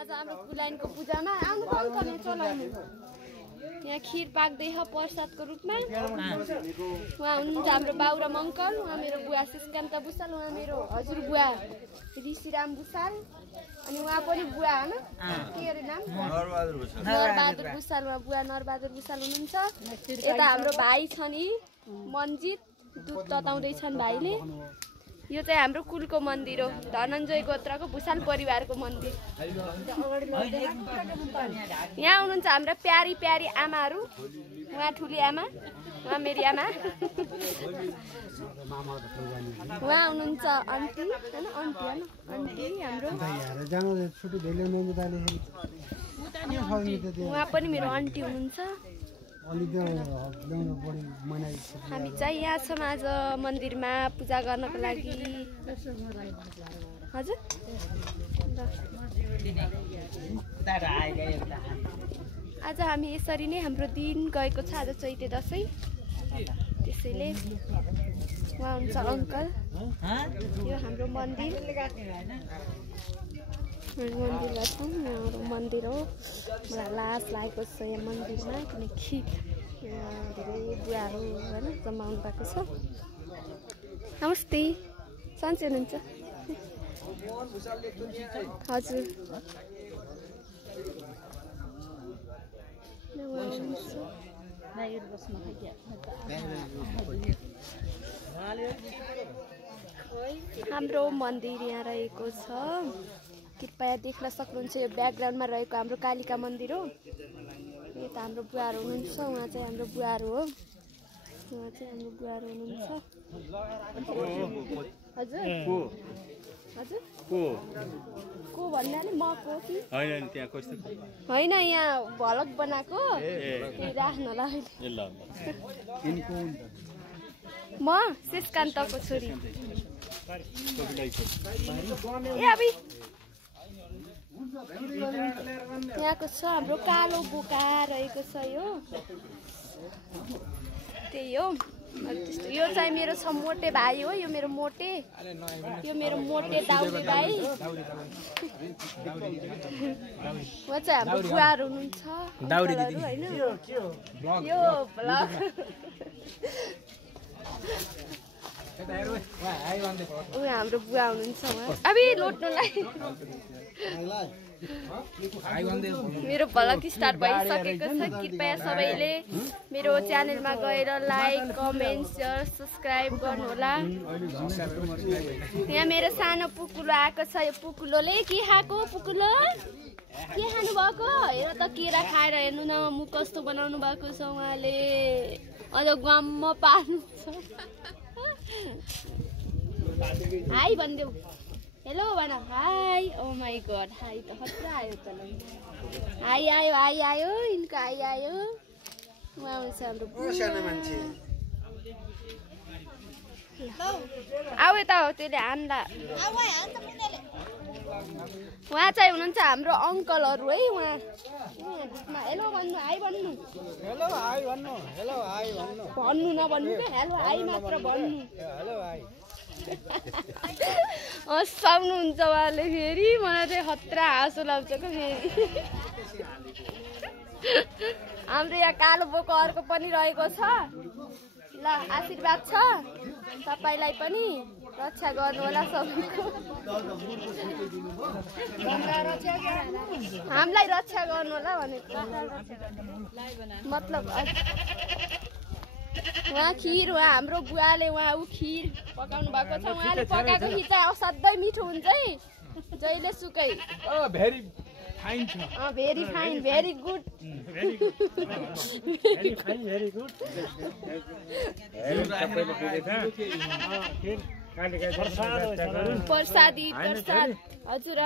आज हाम्रो कुलाइनको पूजामा आउनु पर्ने चलाउनु यहाँ खीर पाक्दैछ प्रसादको रूपमा उहाँ हुनुहुन्छ हाम्रो बाउ र मङ्कल उहाँ मेरो बुवा सिस्कान्त भुसाल उहाँ मेरो हजुरबुवा ऋषिराम भुसाल अनि उहाँ पनि बुवा हैन के अरे नाम नरबहादुर भुसाल उहाँ बुवा नरबहादुर भुसाल हुनुहुन्छ यता हाम्रो भाइ छ नि मन्जित दुध तताउँदैछन् भाइले यो चाहिँ हाम्रो कुलको मन्दिर हो धनञ्जय गोत्रको भुसाल परिवारको मन्दिर यहाँ हुनुहुन्छ हाम्रो प्यारी प्यारी आमाहरू उहाँ ठुली आमा उहाँ मेरी आमा उहाँ हुनुहुन्छ आन्टी हैन आन्टी हैन आन्टी हाम्रो उहाँ पनि मेरो आन्टी हुनुहुन्छ हामी चाहिँ यहाँ छौँ आज मन्दिरमा पूजा गर्नको लागि हजुर आज हामी यसरी नै हाम्रो दिन गएको छ आज चैते दसैँ त्यसैले उहाँ हुन्छ अङ्कल यो हाम्रो मन्दिर मन्दिरमा छौँ हाम्रो मन्दिर हो मलाई लाज लागेको छ यहाँ मन्दिरमा किनकि धेरै बुवाहरू होइन जमाउनु भएको छ नमस्ते सन्चै हुनुहुन्छ हजुर हाम्रो मन्दिर यहाँ रहेको छ कृपया देख्न सक्नुहुन्छ यो ब्याकग्राउन्डमा रहेको हाम्रो कालिका मन्दिर हो यता हाम्रो बुवाहरू हुनुहुन्छ उहाँ चाहिँ हाम्रो बुवाहरू हो उहाँ चाहिँ हाम्रो बुवाहरू हुनुहुन्छ हजुर हजुर को भन्नाले म को कि हैन त्यहाँ कस्तो हैन यहाँ भलक बनाएको राख्न ल म सिस्कान्तको छोरी ए अबि यहाँको छ हाम्रो कालो बोका रहेको छ यो त्यही हो त्यस्तो यो चाहिँ मेरो छ मोटे भाइ हो यो मेरो मोटे दाउले भाइ उहाँ चाहिँ हाम्रो बुवाहरू हुनुहुन्छ होइन यो भ्लग हाम्रो बुवा हुनुहुन्छ अबि लोट्नुलाई मेरो भ्लग स्टार्ट भइसकेको छ कृपया सबैले मेरो च्यानलमा गएर लाइक कमेन्ट सेयर सब्सक्राइब गर्नुहोला यहाँ मेरो सानो पुकुलो आएको छ यो पुकुलोले के खाएको पुकुलो के खानु भएको हेर त केरा खाएर हेर्नु न मुख कस्तो बनाउनु भएको छ उहाँले अझ गम्म पार्नु छ हाई भनिदेऊ हेलो भन hi oh my god hi त खतरा आयो त हाई आयो यिनको हाई आयो उहाँ हुन्छ हाम्रो आऊ यता हो त्यसले हान्दा उहाँ चाहिँ हुनुहुन्छ हाम्रो अङ्कलहरू है उहाँ हेलो भन्नु हाई भन्नु भन्नु नभन्नु क्या हेलो हाई मात्र भन्नु हँसाउनुहुन्छ उहाँले फेरि मलाई चाहिँ खतरा हाँसो लाग्छ क्या फेरि हाम्रो यहाँ कालो बोको अर्को पनि रहेको छ ल आशीर्वाद छ तपाईँलाई पनि रक्षा गर्नु होला सबैको हामीलाई रक्षा गर्नु होला भनेको मतलब उहाँ खिर उहाँ हाम्रो बुवाले उहाँ ऊ खिर पकाउनु भएको छ उहाँले पकाएको खिर चाहिँ असाध्यै मिठो हुन्छ है जहिले सुकै भेरी फाइन छ very fine very good Prasad हजुर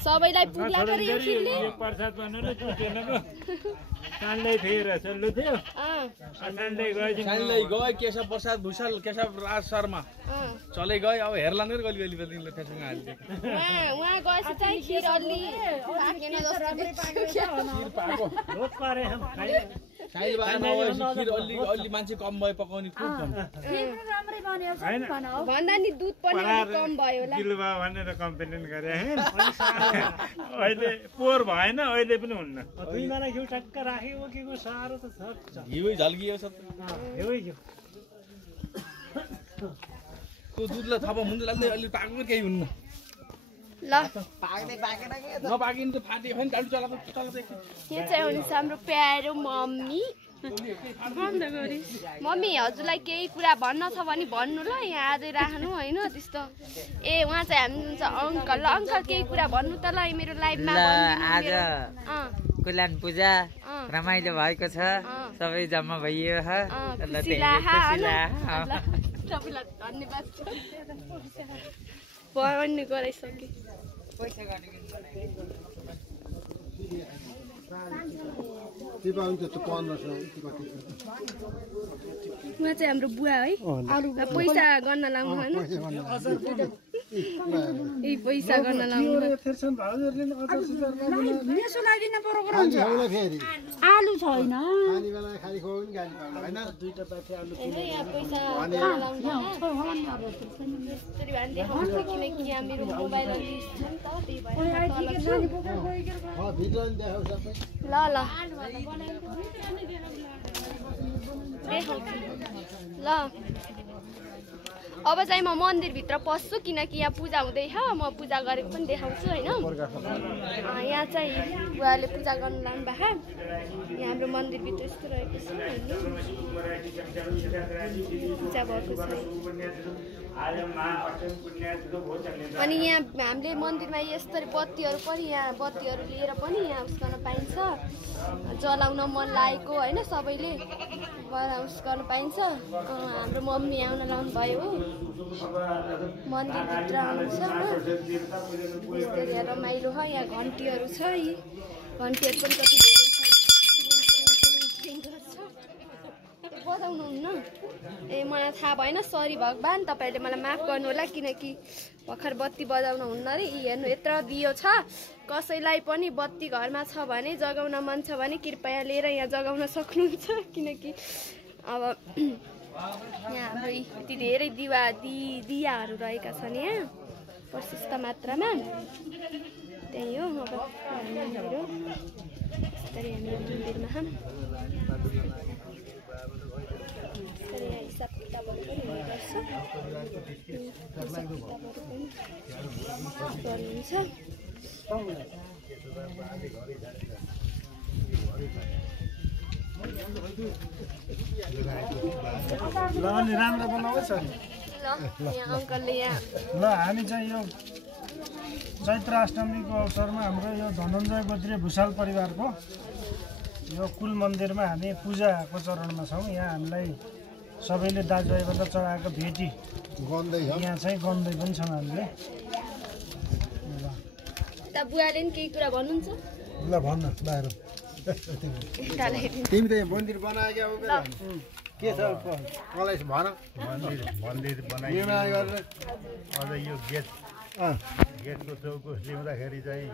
सबैलाई पुग्ला गरे यो खिरले प्रसाद बनेर चुटेन पो सान्दै थियो र सल्लु थियो सान्दै गयो केशव प्रसाद भुसाल केशव राज शर्मा चले गयो अब हेर्ला नै गली गली बदिनले त्यससँग हाल्दै उहाँ गएपछि चाहिँ खिर अलि पाकेन जस्तो खिर पाको लोट पारे हम खाइ साइल भएर नभएपछि खिर अलि मान्छे कम भए पकाउने खुब कम भन्दा नि दुध पनि कम भयो होला किलो भयो भनेर कम्प्लेन गरे अहिले पोहोर भएन अहिले पनि हुन्न दुई माना घिउ टक्क राखेको के को साह्रो त छ घिउै झल्कियो सब घिउै घिउ त्यो दुधलाई थप मुन्डे लाग्दै अलि पाक्नु पनि केही हुन्न ल नपाकिन त फाट्यो भने डालु चलाएको यो चाहिँ हुन्छ हाम्रो प्यारो मम्मी मम्मी हजुरलाई केही कुरा भन्न छ भने भन्नु ल यहाँ आजै राख्नु होइन त्यस्तो ए उहाँ चाहिँ हामी हुन्छ अङ्कल ल अङ्कल केही कुरा भन्नु त ल मेरो लाइभमा आज कुलान पूजा रमाइलो भएको छ सबै जम्मा भइयो धन्यवाद भन्ने गराइसके उहाँ चाहिँ हाम्रो बुवा है पैसा गर्न लाउनु होइन यही पैसा गर्न लाउनु आलु छैन किनकि यहाँ मेरो मोबाइल ल ल ल अब चाहिँ म मन्दिरभित्र पस्छु किनकि यहाँ पूजा हुँदैछ म पूजा गरेको पनि देखाउँछु होइन यहाँ चाहिँ बुवाले पूजा गर्न लानु भएको यहाँ हाम्रो मन्दिरभित्र यस्तो रहेको छ पूजा भएको छ अनि यहाँ हामीले मन्दिरमा यस्तरी बत्तीहरू पनि यहाँ बत्तीहरू लिएर पनि यहाँ उस गर्न पाइन्छ जलाउन मन लागेको होइन सबैले उस गर्न पाइन्छ हाम्रो मम्मी आउन लाउनु भयो हो मन्दिरभित्र आउँछ यस्तरी रमाइलो छ यहाँ घन्टीहरू छ यी घन्टीहरू पनि कति धेरै छ बजाउनुहुन्न ए मलाई थाहा भएन सरी भगवान् तपाईँहरूले मलाई माफ गर्नु होला किनकि भर्खर बत्ती बजाउनु हुन्न अरे यी हेर्नु यत्रो दियो छ कसैलाई पनि बत्ती घरमा छ भने जगाउन मन छ भने कृपया लिएर यहाँ जगाउन सक्नुहुन्छ किनकि अब यहाँ हाम्रो यति धेरै दियाहरू रहेका छन् यहाँ प्रशस्त मात्रामा त्यही हो अब हामीहरू यस्तरी हामी मन्दिरमा हिसाब किताबहरू पनि हुने गर्छ हिसाब किताबहरू पनि गर्नुहुन्छ ल अनि राम्रो बनाउँछ नि ल यहाँ अङ्कलले यहाँ ल हामी चाहिँ यो चैत्र अष्टमीको अवसरमा हाम्रो यो धनञ्जय गोत्रीय भुषाल परिवारको यो कुल मन्दिरमा हामी पूजाको चरणमा छौँ यहाँ हामीलाई सबैले दाजुभाइबाट चढाएको भेटी यहाँ चाहिँ गन्दै पनि छौँ हामीले बुवाले नि केही कुरा भन्नुहुन्छ ल भन्न बाहिर तिमी त मन्दिर बनाएको के छ मलाई भन मन्दिर बनाइ अझ यो गेटको चौकुस ल्याउँदाखेरि चाहिँ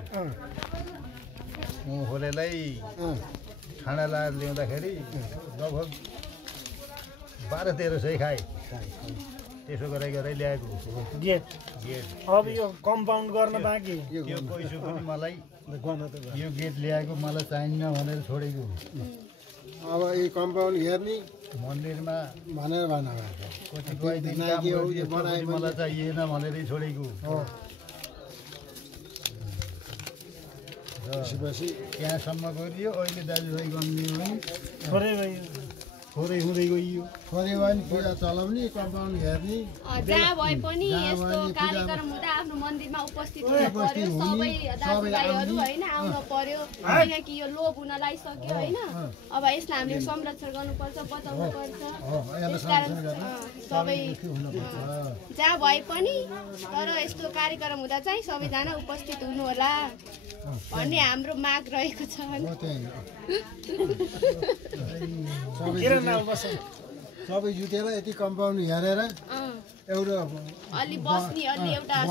होलेलाई खाना लाएर ल्याउँदाखेरि लगभग 12-13 खाए त्यसो गरे ल्याएको गेट अब यो कम्पाउन्ड गर्न बाँकी यो पैसा पनि मलाई यो गेट ल्याएको मलाई चाहिन्न भनेर छोडेको अब यो कम्पाउन्ड हेर्ने मन्दिरमा भनेर मलाई चाहिएन भनेरै छोडेको त्यहाँसम्म गरियो अहिले दाजुभाइ गर्ने थोरै हुँदै गइयो थोरै भयो भने पूजा चलाउने कम्पाउन्ड हेर्ने जहाँ भए पनि यस्तो कार्यक्रम हुँदा आफ्नो मन्दिरमा उपस्थित हुनु पर्यो सबै दाजुभाइहरू होइन आउनु पर्यो किनकि यो लोप हुन लागिसक्यो होइन अब यसलाई हामीले संरक्षण गर्नुपर्छ बचाउनु पर्छ त्यसकारण सबै जहाँ भए पनि तर यस्तो कार्यक्रम हुँदा चाहिँ सबैजना उपस्थित हुनु होला भन्ने हाम्रो माग रहेको छ सबै जुटेर यति कम्पाउन्ड हेरेर एउटा अलि बस्ने अलि एउटा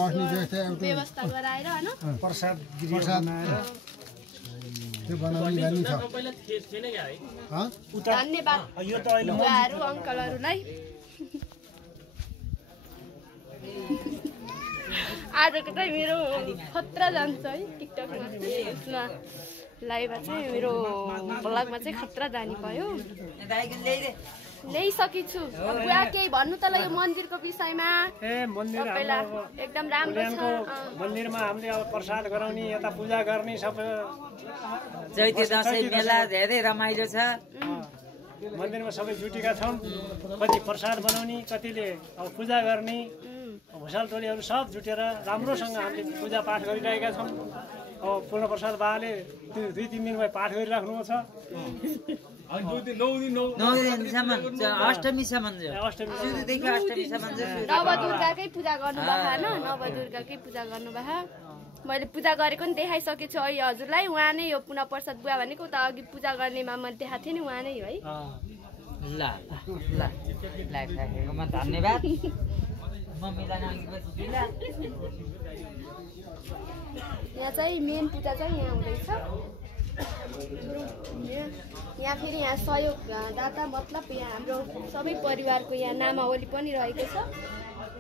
व्यवस्था गराएर हैन प्रसाद त्यो बनाउने बानी छ धन्यवाद यो त अहिले बुवाहरू अङ्कलहरूलाई आजको चाहिँ मेरो खतरा जान्छ है टिकटकमा उसमा लाइभमा चाहिँ मेरो भ्लगमा चाहिँ खतरा जाने भयो ल्याइसकेछु बुवा केही भन्नु त ल यो मन्दिरको विषयमा मन्दिर एकदम राम्रो छ मन्दिरमा हामीले अब प्रसाद गराउने यता पूजा गर्ने सबै चैते दसैँ मेला धेरै रमाइलो छ मन्दिरमा सबै जुटेका छन् कति प्रसाद बनाउने कतिले अब पूजा गर्ने भुसाल टोलीहरू सब जुटेर राम्रोसँग हामीले पूजा पाठ गरिरहेका छौँ अब पूर्ण प्रसाद बाले 2-3 दिनमा पाठ गरिराख्नु छ अष्टमीसम्म नवदुर्गाकै पूजा गर्नुभएको नवदुर्गाकै पूजा गर्नुभएको मैले पूजा गरेको नि देखाइसकेको छु अहिले हजुरलाई उहाँ नै हो पुनः प्रसाद बुवा भनेको उता अघि पूजा गर्नेमा मैले देखाएको थिएँ नि उहाँ नै हो है ल ल लाइभ राखेकोमा धन्यवाद यहाँ चाहिँ मेन पूजा चाहिँ यहाँ हुँदैछ यहाँ फेरि यहाँ सहयोगदाता मतलब यहाँ हाम्रो सबै परिवारको यहाँ नामावली पनि रहेको छ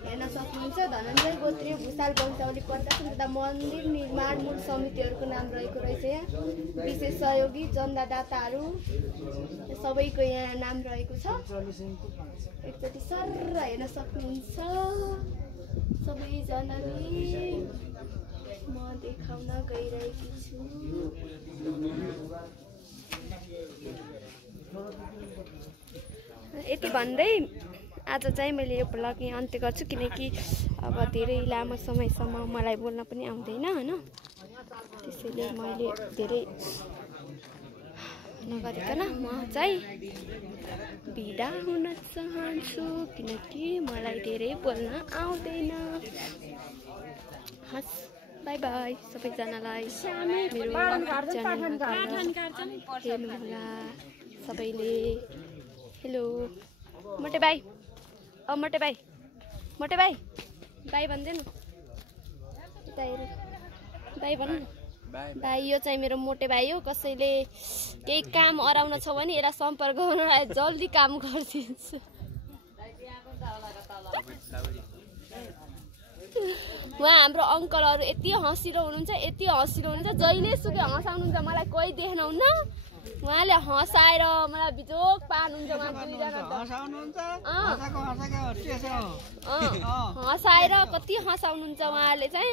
हेर्न सक्नुहुन्छ धनञ्जय गोत्री भुसाल वंशावली प्रकाशन तथा मन्दिर निर्माण मूल समितिहरूको नाम रहेको रहेछ यहाँ विशेष सहयोगी चन्दादाताहरू सबैको यहाँ नाम रहेको छ एकचोटि सर हेर्न सक्नुहुन्छ सबैजनाले म देखाउन गइरहेकी छु यति भन्दै आज चाहिँ मैले यो भ्लग यहाँ अन्त्य गर्छु किनकि अब धेरै लामो समयसम्म मलाई बोल्न पनि आउँदैन होइन त्यसैले मैले धेरै नगरिकन म चाहिँ बिदा हुन चाहन्छु किनकि मलाई धेरै बोल्न आउँदैन हस् बाई बाई सबैजनालाई मेरो हेर्नुहोला सबैले हेलो मोटे भाइ मोटे भाइ बाई भन्दैन बाई भन्नु भाइ यो चाहिँ मेरो मोटे भाइ हो कसैले केही काम अराउन छ भने यसलाई सम्पर्क गर्नलाई जल्दी काम गरिदिन्छु उहाँ हाम्रो अङ्कलहरू यति हँसिलो हुनुहुन्छ जहिले सुकै हँसाउनुहुन्छ मलाई कोही देख्नुहुन्न उहाँले हँसाएर मलाई बिजोक पार्नुहुन्छ उहाँ दुईजना हँसाएर कति हँसाउनुहुन्छ उहाँले चाहिँ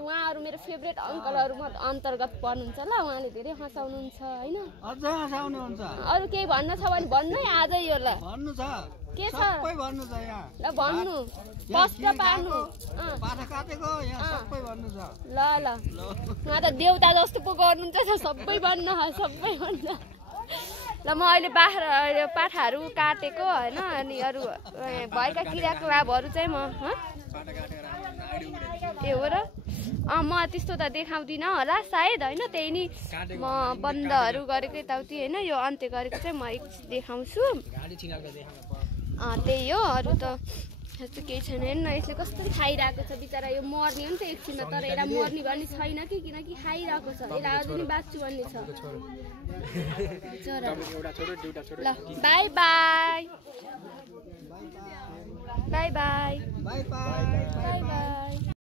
उहाँहरू मेरो फेभरेट अङ्कलहरू अन्तर्गत पर्नुहुन्छ ल उहाँले धेरै हँसाउनुहुन्छ होइन अरू केही भन्न छ भने भन्नु है आजै यो ल के छ ल भन्नु स्पष्ट पार्नु ल उहाँ त देउता जस्तो पो गर्नुहुन्छ सबै भन्न ल म अहिले पाठाहरू काटेको होइन अनि अरू भएका किराको लाभहरू चाहिँ म ए हो र म त्यस्तो त देखाउँदिनँ होला सायद होइन त्यही नि म बन्दहरू गरेको यताउति होइन यो अन्त्य गरेको चाहिँ म देखाउँछु त्यही हो अरू त त्यस्तो केही छैन हेर्नु न यसले कसरी खाइरहेको छ बिचरा यो मर्ने हो नि त एकछिनमा तर यसलाई मर्ने भन्ने छैन कि किनकि खाइरहेको छ यसलाई अझै पनि बाँच्छु भन्ने छ ल बाई बाई